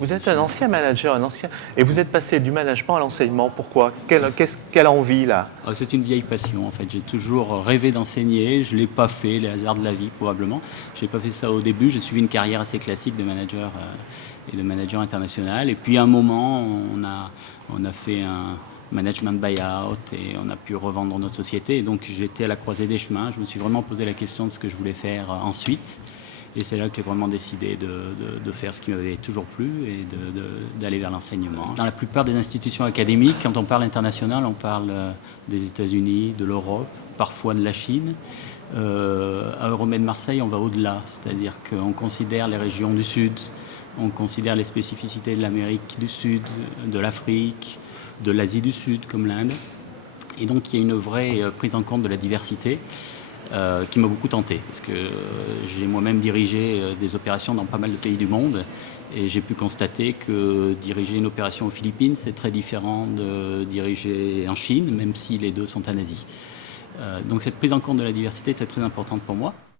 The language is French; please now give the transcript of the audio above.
Vous êtes un ancien manager, et vous êtes passé du management à l'enseignement. Pourquoi? Quelle envie là? C'est une vieille passion en fait. J'ai toujours rêvé d'enseigner. Je ne l'ai pas fait, les hasards de la vie probablement. Je n'ai pas fait ça au début. J'ai suivi une carrière assez classique de manager et de manager international. Et puis à un moment, on a fait un management buyout et on a pu revendre notre société. Et donc j'étais à la croisée des chemins. Je me suis vraiment posé la question de ce que je voulais faire ensuite. Et c'est là que j'ai vraiment décidé de faire ce qui m'avait toujours plu et d'aller vers l'enseignement. Dans la plupart des institutions académiques, quand on parle international, on parle des États-Unis, de l'Europe, parfois de la Chine. À Euromed Marseille, on va au-delà, c'est-à-dire qu'on considère les régions du Sud, on considère les spécificités de l'Amérique du Sud, de l'Afrique, de l'Asie du Sud, comme l'Inde. Et donc, il y a une vraie prise en compte de la diversité. Qui m'a beaucoup tenté, parce que j'ai moi-même dirigé des opérations dans pas mal de pays du monde, et j'ai pu constater que diriger une opération aux Philippines, c'est très différent de diriger en Chine, même si les deux sont en Asie. Donc cette prise en compte de la diversité était très importante pour moi.